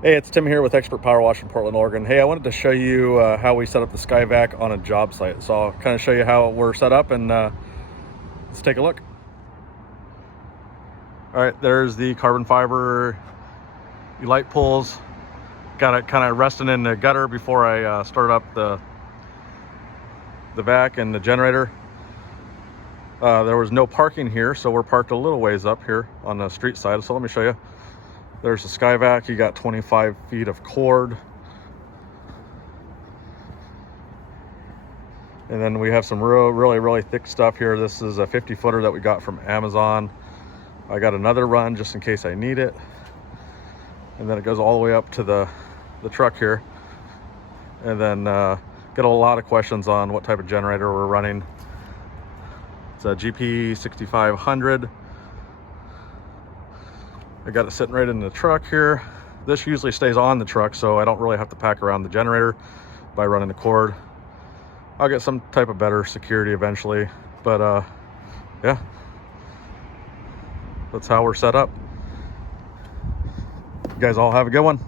Hey, it's Tim here with Expert Power Wash in Portland, Oregon. Hey, I wanted to show you how we set up the SkyVac on a job site. So I'll kind of show you how we're set up and let's take a look. All right, there's the carbon fiber light pulls. Got it kind of resting in the gutter before I start up the vac and the generator. There was no parking here, so we're parked a little ways up here on the street side. So let me show you. There's the SkyVac. You got 25 feet of cord. And then we have some really thick stuff here. This is a 50-footer that we got from Amazon. I got another run just in case I need it. And then it goes all the way up to the truck here. And then get a lot of questions on what type of generator we're running. It's a GP 6500. I got it sitting right in the truck here. This usually stays on the truck, so I don't really have to pack around the generator by running the cord. I'll get some type of better security eventually, but yeah, that's how we're set up. You guys all have a good one.